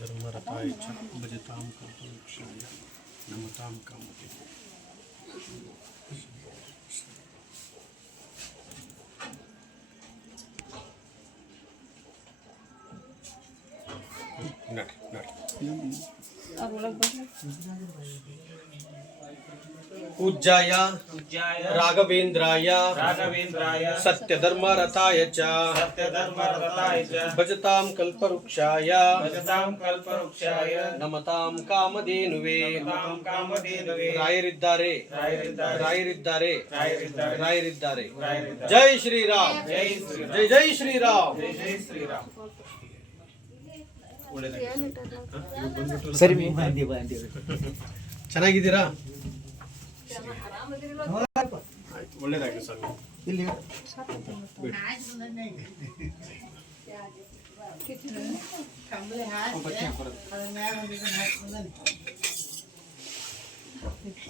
धर्मरताय च भजतां कल्पवृक्षाय नमतां कामधेनवे। पूज्याय राघवेन्द्राय सत्यधर्मरताय च भजतां कल्पवृक्षाय नमतां कामधेनुवे। ರಾಯರಿದ್ದಾರೆ ರಾಯರಿದ್ದಾರೆ ರಾಯರಿದ್ದಾರೆ. ಜೈ ಶ್ರೀರಾಮ್, ಜೈ ಜೈ ಶ್ರೀರಾಮ್, ಜೈ ಶ್ರೀರಾಮ್. ಸರಿ, ಚೆನ್ನಾಗಿದ್ದೀರಾ? ಒಳ್ಳೇದಾಗಿ ಸರ್. ಇಲ್ಲಿ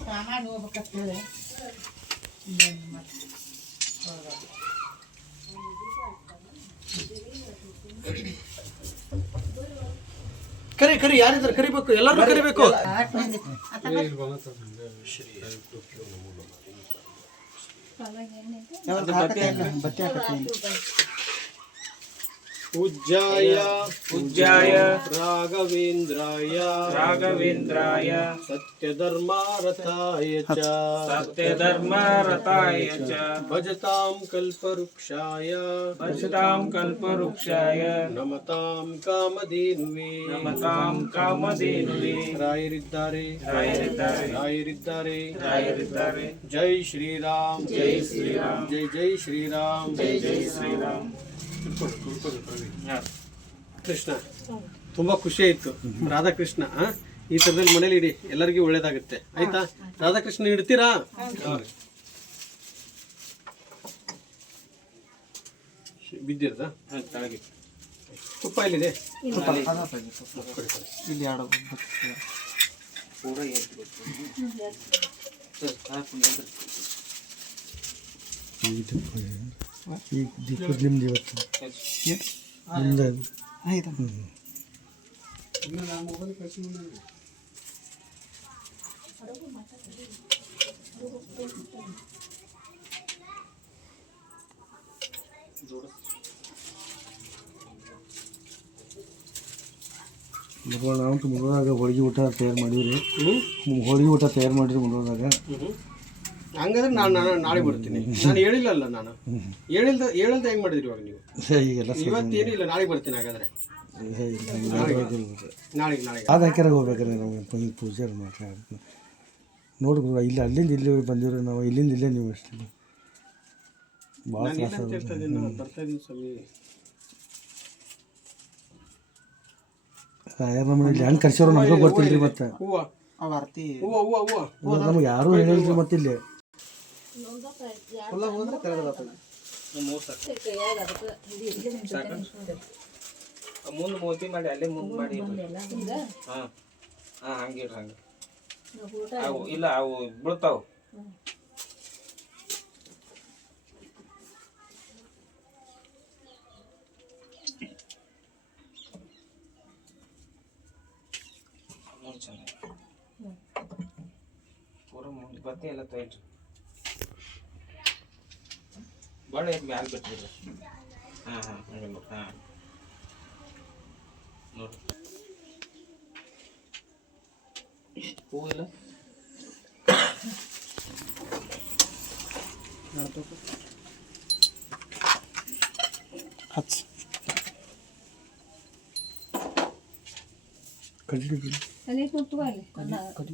ಸಾಮಾನು ಹೋಗ್ಬೇಕಂತೇಳಿ ಕರಿ ಕರಿ, ಯಾರಿದ್ದಾರೆ ಕರಿಬೇಕು, ಎಲ್ಲರೂ ಕರಿಬೇಕು. पूज्याय राघवेन्द्राय सत्यधर्मरताय च भजतां कल्पवृक्षाय नमतां कामधेनुवे. ರಾಯರಿದ್ದಾರೆ ರಾಯರಿದ್ದಾರೆ. ಜೈ ಶ್ರೀರಾಮ್, ಜೈ ಶ್ರೀರಾಮ್, ಜೈ ಜೈ ಶ್ರೀರಾಮ್, ಜೈ ಜೈ ಶ್ರೀರಾಮ್. ಕೃಷ್ಣ, ತುಂಬಾ ಖುಷಿ ಆಯ್ತು. ರಾಧಾಕೃಷ್ಣ ಈ ಥರದಲ್ಲಿ ಮನೇಲಿ ಇಡಿ, ಎಲ್ಲರಿಗೂ ಒಳ್ಳೇದಾಗುತ್ತೆ. ಆಯ್ತಾ? ರಾಧಾಕೃಷ್ಣ ಇಡ್ತೀರಾ? ಬಿದ್ದಿರದ ತುಪ್ಪ ಇಲ್ಲಿದೆ. ಇಲ್ಲಿ ದೀಪದ ನಿಮ್ದು ಇವತ್ತು ನಿಮ್ದು ಆಯ್ತಾ? ನಾವು ಮುರುಘಾದಾಗ ಹೋಳಿಗೆ ಊಟ ತಯಾರು ಮಾಡಿವ್ರಿ. ಹೋಳಿಗೆ ಊಟ ತಯಾರು ಮಾಡಿರಿ ಮುರುಘಾದಾಗ. ಹಂಗಂದ್ರೆ ನಾನು ನಾಳೆ ಬರ್ತೀನಿ. ನಾನು ಹೇಳಿಲ್ಲಲ್ಲ, ನಾನು ಹೇಳಿಲ್ದ ಹೆಂಗೆ ಮಾಡಿದ್ರಿ ಇವಾಗ ನೀವು? ಇವತ್ತೇನಿಲ್ಲ, ನಾಳೆ ಬರ್ತೀನಿ. ಹಾಗಾದ್ರೆ ನಾಳೆ ಅದು ಹಾಕ್ಯಾರ ಹೋಗ್ಬೇಕಾರೆ ನಾವು ಪೂಜೆ ಮಾತಾಡ್ತೀವಿ ನೋಡ್ರಿ. ಇಲ್ಲಿ ಅಲ್ಲಿಂದ ಇಲ್ಲಿ ಬಂದಿವ್ರಿ ನಾವು, ಇಲ್ಲಿಂದ ಇಲ್ಲೇ ನೀವು ಅಷ್ಟೇ ಭಾಳ ತ್ರಾಸ. ಯಾರು ನಮ್ಮಲ್ಲಿ ಹೆಂಗೆ ಕರ್ಸಿರೋ ನಮ್ಗೆ ಗೊತ್ತಿಲ್ಲ ರೀ. ಮತ್ತೆ ನಮ್ಗೆ ಯಾರೂ ಹೇಳಿಲ್ರಿ. ಮತ್ತೆ ಇಲ್ಲಿ ಮುಂದೆ ಮೋತಿ ಮಾಡಿ ಅಲ್ಲೇ ಮುಂದೆ ಮಾಡಿ. ಹಾಂ ಹಾಂ, ಹಂಗಿಡ್ರಿ ಹಂಗೆ. ಅವು ಇಲ್ಲ, ಅವು ಬೀಳ್ತಾವು. ಚೆನ್ನಾಗಿ ಪೂರ ಮುಂದೆ ಬತ್ತಿ ಎಲ್ಲ ತೊಯ್ರಿ. ಭಾಳ ಮ್ಯಾಲೆ ಬಿಟ್ಬಿಡ್ರಿ. ಹಾಂ ಹಾಂ, ಹಂಗೆ ನೋಡಿ. ಹಾಂ ನೋಡಿ, ಹೂವಿಲ್ಲ ಹಚ್ಚ ಕಡಿ ಅಲ್ಲಿ ಕೊಟ್ಟು ಅಲ್ಲಿ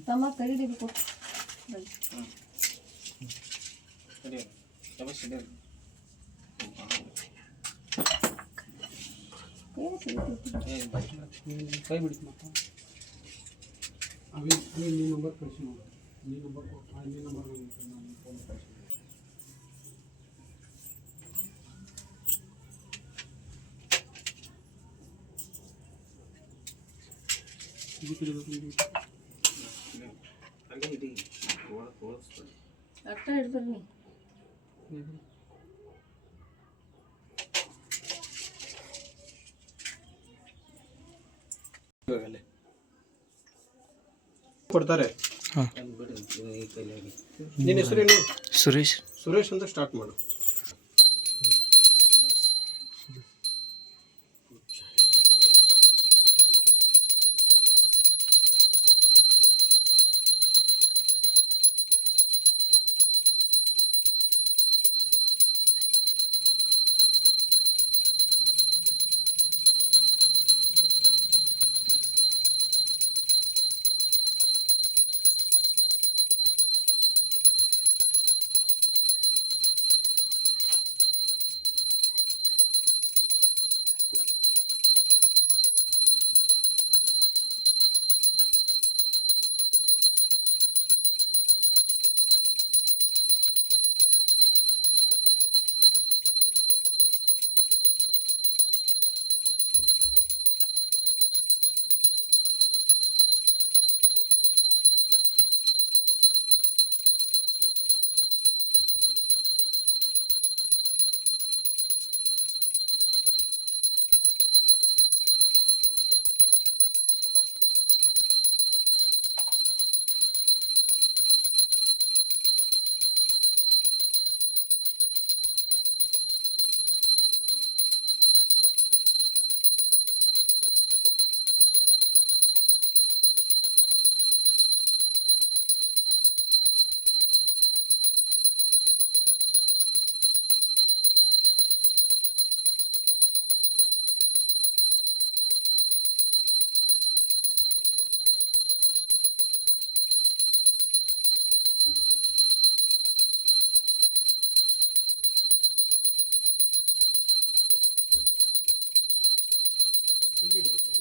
ತಮ್ಮ ಕಡಿ ಕೊಟ್ಟು ಕಡಿ ಸಮಸ್ಯೆ ಕೈ ಬಿಡ್ತು. ಮತ್ತೆ ಅವಿ ನೀ ನಂಬರ್ ಕಳಿಸಿ ನೋಡಿ. ನೀ ನಂಬರ್ ಕೊಟ್ಟು ನೀ ನಂಬರ್ ನಾನು ಫೋನ್ ಕಳಿಸಿ. ಹಂಗೆ ಇಡಿ ಅಟ್ಟ ಹಿಡ್ದ್ರಿ. ಇವಾಗಲೇ ಕೊಡ್ತಾರೆ. ನಿನ್ನ ಹೆಸರೇನು? ಸುರೇಶ್. ಸುರೇಶ್ ಅಂತ ಸ್ಟಾರ್ಟ್ ಮಾಡು. ಇಲ್ಲಿ ಇಡ್ಬೇಕು.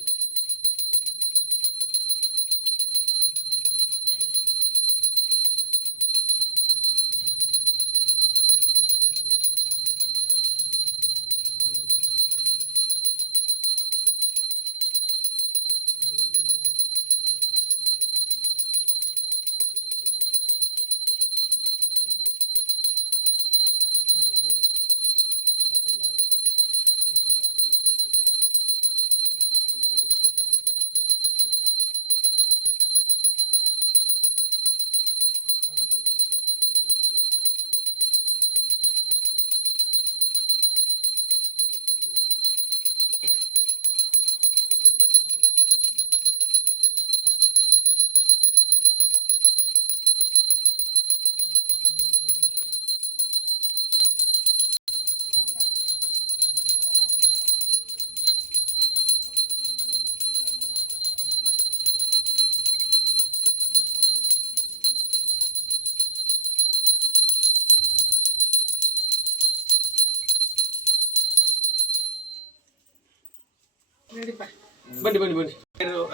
ಬನ್ನಿ ಬನ್ನಿ ಬನ್ನಿ.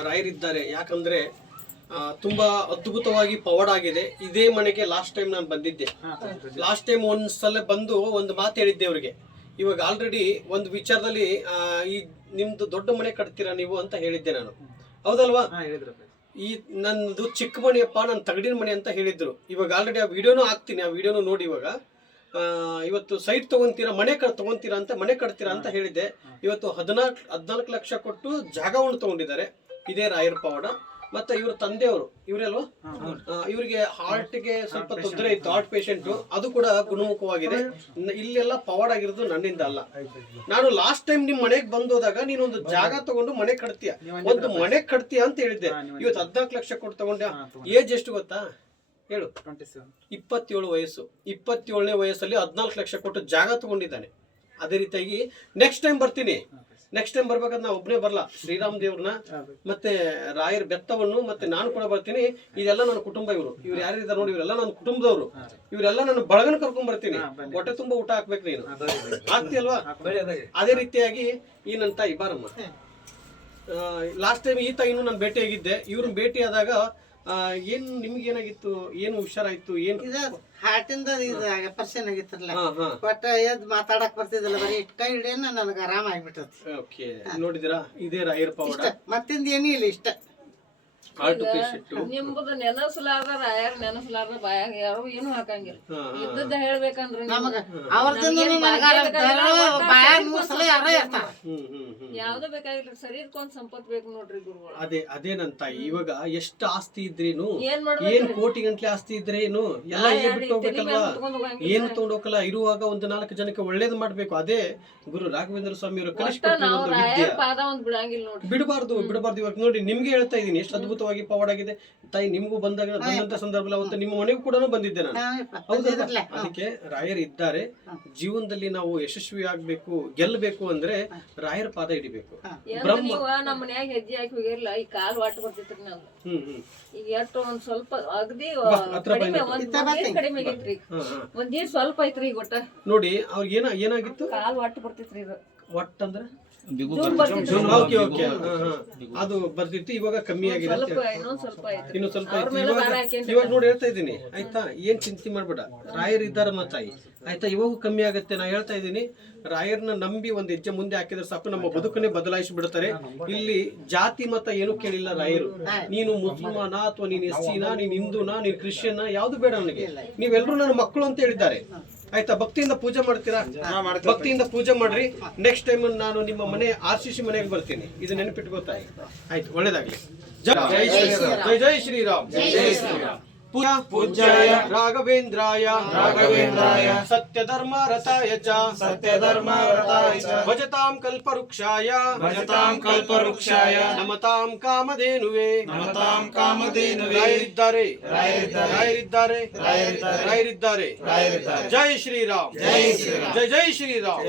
ರಾಯರಿದ್ದಾರೆ, ಯಾಕಂದ್ರೆ ತುಂಬಾ ಅದ್ಭುತವಾಗಿ ಪವಾಡ ಆಗಿದೆ. ಇದೇ ಮನೆಗೆ ಲಾಸ್ಟ್ ಟೈಮ್ ನಾನು ಬಂದಿದ್ದೆ. ಲಾಸ್ಟ್ ಟೈಮ್ ಒಂದ್ಸಲ ಬಂದು ಒಂದು ಮಾತು ಹೇಳಿದ್ದೆ ಅವ್ರಿಗೆ. ಇವಾಗ ಆಲ್ರೆಡಿ ಒಂದು ವಿಚಾರದಲ್ಲಿ ಈ ನಿಮ್ದು ದೊಡ್ಡ ಮನೆ ಕಟ್ತೀರಾ ನೀವು ಅಂತ ಹೇಳಿದ್ದೆ ನಾನು, ಹೌದಲ್ವಾ? ಈ ನಂದು ಚಿಕ್ಕ ಮನೆಯಪ್ಪ, ನನ್ನ ತಗಡಿನ ಮನೆ ಅಂತ ಹೇಳಿದ್ರು. ಇವಾಗ ಆಲ್ರೆಡಿ ಆ ವಿಡಿಯೋನು ಹಾಕ್ತೀನಿ, ಆ ವಿಡಿಯೋನು ನೋಡಿ. ಇವಾಗ ಇವತ್ತು ಸೈಟ್ ತಗೊಂತೀರಾ, ಮನೆ ತಗೊಂತೀರಾ ಅಂತ, ಮನೆ ಕಟ್ತೀರಾ ಅಂತ ಹೇಳಿದ್ದೆ. ಇವತ್ತು 14 ಲಕ್ಷ ಕೊಟ್ಟು ಜಾಗವನ್ನು ತಗೊಂಡಿದ್ದಾರೆ. ಇದೇ ರಾಯರ ಪವಾಡ. ಮತ್ತೆ ಇವ್ರ ತಂದೆಯವರು ಇವರಲ್ವಾ, ಇವರಿಗೆ ಹಾರ್ಟ್ಗೆ ಸ್ವಲ್ಪ ತೊಂದರೆ ಇತ್ತು, ಹಾರ್ಟ್ ಪೇಷಂಟ್. ಅದು ಕೂಡ ಗುಣಮುಖವಾಗಿದೆ. ಇಲ್ಲೆಲ್ಲ ಪವಾಡ ಆಗಿರೋದು ನನ್ನಿಂದ ಅಲ್ಲ. ನಾನು ಲಾಸ್ಟ್ ಟೈಮ್ ನಿಮ್ ಮನೆಗೆ ಬಂದೋದಾಗ ನೀನೊಂದು ಜಾಗ ತಗೊಂಡು ಮನೆ ಕಟ್ತೀಯ, ಒಂದು ಮನೆ ಕಟ್ತೀಯ ಅಂತ ಹೇಳಿದ್ದೆ. ಇವತ್ತು 14 ಲಕ್ಷ ಕೊಟ್ಟು ತಗೊಂಡೆ. ಏಜ್ ಎಷ್ಟು ಗೊತ್ತಾ ಹೇಳು? 27 ವಯಸ್ಸು. 27ನೇ ವಯಸ್ಸಲ್ಲಿ 14 ಲಕ್ಷ ಕೊಟ್ಟು ಜಾಗ ತಗೊಂಡಿದ್ದಾನೆ. ಅದೇ ರೀತಿಯಾಗಿ ನೆಕ್ಸ್ಟ್ ಟೈಮ್ ಬರ್ತೀನಿ. ನೆಕ್ಸ್ಟ್ ಟೈಮ್ ಬರ್ಬೇಕಾದ್ರೆ ನಾ ಒಬ್ಬನೇ ಬರಲ್ಲ, ಶ್ರೀರಾಮ್ ದೇವ್ರನ್ನ ಮತ್ತೆ ರಾಯರ ಬೆತ್ತವನ್ನು ಮತ್ತೆ ನಾನು ಕೂಡ ಬರ್ತೀನಿ. ಇದೆಲ್ಲ ನನ್ನ ಕುಟುಂಬ. ಇವ್ರು ಯಾರಿದ್ದಾರೆ ನೋಡಿ, ಇವರೆಲ್ಲ ನನ್ನ ಕುಟುಂಬದವರು. ಇವರೆಲ್ಲ ನನ್ನ ಬಳಗನ ಕರ್ಕೊಂಡ್ ಬರ್ತೀನಿ. ಹೊಟ್ಟೆ ತುಂಬಾ ಊಟ ಹಾಕ್ಬೇಕು, ನೀನು ಆಗ್ತಿಯಲ್ವಾ? ಅದೇ ರೀತಿಯಾಗಿ ಈ ನನ್ನ ತಾಯಿ ಬಾರಮ್ಮ. ಲಾಸ್ಟ್ ಟೈಮ್ ಈ ತಾಯಿನೂ ನಾನು ಭೇಟಿಯಾಗಿದ್ದೆ. ಇವ್ರನ್ನ ಭೇಟಿ ಆದಾಗ ಏನ್ ನಿಮ್ಗೆ ಏನಾಗಿತ್ತು, ಏನು ಹುಷಾರಾಯ್ತು? ಏನ್ ಹಾರ್ಟಿಂದ ಪರ್ಸನ್ ಆಗಿತ್ತಲ್ಲ, ಒಟ್ಟ ಎದ್ ಮಾತಾಡಕ್ ಬರ್ತಿದ್ದಲ್ಲ, ಬರೀ ಕೈ ಹಿಡಿಯನ್ನ ನನಗ ಆರಾಮ ಆಗ್ಬಿಟ್ಟದ. ಓಕೆ, ನೋಡಿದಿರಾ? ಇದೇ ರಾಯರ ಪವಾಡ, ಮತ್ತಿಂದ ಏನೂ ಇಲ್ಲ. ಇಷ್ಟ ಹಾರ್ಟ್ ಪೇಷಂಟ್. ನಿಮ್ದು ನೆನಸಲಾರ್ದ ರಾಯರ್ ನೆನಸಲಾರ್ದ ಬಾಯಾಗ ಯಾರು ಏನು ಹಾಕಂಗಿಲ್ಲ. ಇದ್ದದ್ದ ಹೇಳ್ಬೇಕಂದ್ರೆ ನಮಗ ಅವ್ರದಿಂದ ಬಾಯಾಗ 3 ಸಲ ಯಾರ ಇರ್ತಾರ. ಯಾವ್ದು ಬೇಕಾಗಿಲ್ಲ ಶರೀರಕ್ಕೊಂದ್ ಸಂಪತ್ ಬೇಕು ನೋಡ್ರಿ ಗುರುಗಳು. ಅದೇ ನನ್ನ ತಾಯಿ, ಇವಾಗ ಎಷ್ಟು ಆಸ್ತಿ ಇದ್ರೇನು, ಏನ್ ಮಾಡ್ಬೇಕು? ಏನ್ ಕೋಟಿ ಗಂಟ್ಲೆ ಆಸ್ತಿ ಇದ್ರೇನು ಎಲ್ಲ ಇಲ್ಲೇ ಬಿಟ್ಟು ಹೋಗ್ಬೇಕಲ್ವಾ? ಏನು ತಗೊಂಡ್ ಹೋಗಲ್ಲ. ಇರುವಾಗ ಒಂದು 4 ಜನಕ್ಕೆ ಒಳ್ಳೇದು ಮಾಡ್ಬೇಕು. ಅದೇ ಗುರು ರಾಘವೇಂದ್ರ ಸ್ವಾಮಿ ಅವರು ಕಲಿಸ್ಕೊಟ್ಟ ಒಂದು ವಿದ್ಯೆ. ಪಾದ ಒಂದ್ ಬಿಡಂಗಿಲ್ಲ ನೋಡ್ರಿ. ಬಿಡಬಾರ್ದು. ಇವಾಗ ನೋಡಿ, ನಿಮ್ಗೆ ಹೇಳ್ತಾ ಇದೀನಿ ಎಷ್ಟು ಅದ್ಭುತವಾಗಿ ಪವಾಡಾಗಿದೆ ತಾಯಿ. ನಿಮ್ಗೂ ಬಂದಂತ ಸಂದರ್ಭದಲ್ಲಿ ಅವತ್ತು ನಿಮ್ಮ ಮನೆಗೂ ಕೂಡ ಬಂದಿದ್ದೆ ನಾನು. ಹೌದಲ್ಲ? ಅದಕ್ಕೆ ರಾಯರು ಇದ್ದಾರೆ. ಜೀವನದಲ್ಲಿ ನಾವು ಯಶಸ್ವಿ ಆಗ್ಬೇಕು, ಗೆಲ್ಲಬೇಕು ಅಂದ್ರೆ ರಾಯರ ಪಾದ ಹಿಡಿಬೇಕು. ನೀವು ನಮ್ಮ ಮನ್ಯಾಗ ಹೆಜ್ಜೆ ಹಾಕಿ ಹೋಗಿರ್ಲ, ಈ ಕಾಲ್ ವಾಟ್ ಬರ್ತೈತ್ರಿ ನಂದು. ಈಗ ಎಷ್ಟು ಒಂದ್ ಸ್ವಲ್ಪ ಅಗದಿ ಕಡಿಮೆ ಆಗೈತ್ರಿ. ಒಂದ್ ನೀರ್ ಸ್ವಲ್ಪ ಐತ್ರಿ ಈಗ ಒಟ್ಟ ನೋಡಿ. ಅವ್ರಿಗೆ ಏನಾಗಿತ್ತು? ಕಾಲ್ ವಾಟ್ ಬರ್ತೈತ್ರಿ. ಇದು ಒಟ್ಟು ಅಂದ್ರೆ ಅದು ಬರ್ತಿತ್ತು. ಇವಾಗ ಕಮ್ಮಿ ಆಗಿದೆ. ಇನ್ನು ಸ್ವಲ್ಪ ಇವಾಗ ನೋಡಿ ಹೇಳ್ತಾ ಇದ್ದೀನಿ ಆಯ್ತಾ. ಏನ್ ಚಿಂತೆ ಮಾಡ್ಬೇಡ, ರಾಯರ್ ಇದ್ದಾರಮ್ಮ ತಾಯಿ ಆಯ್ತಾ. ಇವಾಗ ಕಮ್ಮಿ ಆಗುತ್ತೆ. ನಾ ಹೇಳ್ತಾ ಇದ್ದೀನಿ, ರಾಯರ್ನ ನಂಬಿ ಒಂದ್ ಹೆಜ್ಜೆ ಮುಂದೆ ಹಾಕಿದ್ರೆ ಸಾಕು, ನಮ್ಮ ಬದುಕನ್ನೇ ಬದಲಾಯಿಸಿ ಬಿಡ್ತಾರೆ. ಇಲ್ಲಿ ಜಾತಿ ಮತ ಏನು ಕೇಳಿಲ್ಲ ರಾಯರು. ನೀನು ಮುಸ್ಲಿಮಾನ ಅಥವಾ ನೀನ್ ಎಸ್ಸಿನಾ, ನೀನ್ ಹಿಂದೂನಾ, ನೀನ್ ಕ್ರಿಶ್ಚಿಯನ್, ಯಾವ್ದು ಬೇಡ ನನಗೆ. ನೀವೆಲ್ಲರೂ ನನ್ನ ಮಕ್ಕಳು ಅಂತ ಹೇಳಿದ್ದಾರೆ ಆಯ್ತಾ. ಭಕ್ತಿಯಿಂದ ಪೂಜೆ ಮಾಡ್ತೀರಾ? ಭಕ್ತಿಯಿಂದ ಪೂಜೆ ಮಾಡ್ರಿ. ನೆಕ್ಸ್ಟ್ ಟೈಮ್ ನಾನು ನಿಮ್ಮ ಮನೆ RCC ಮನೆಗೆ ಬರ್ತೀನಿ. ಇದು ನೆನಪಿಟ್ಕೋತಾ ಆಯ್ತು. ಒಳ್ಳೇದಾಗ್ಲಿ. ಜೈ ಶ್ರೀರಾಮ್. ಪೂಜ್ಯಾಯ ರಾಘವೇಂದ್ರಾಯ ಸತ್ಯಧರ್ಮ ರಥಾಯ ಚ ಭಜತಾಂ ಕಲ್ಪವೃಕ್ಷಾಯ ನಮತಾಂ ಕಾಮಧೇನುವೆ. ರಾಯರಿದ್ದಾರೆ. ಜೈ ಶ್ರೀರಾಮ್. ಜೈ ಶ್ರೀರಾಮ್.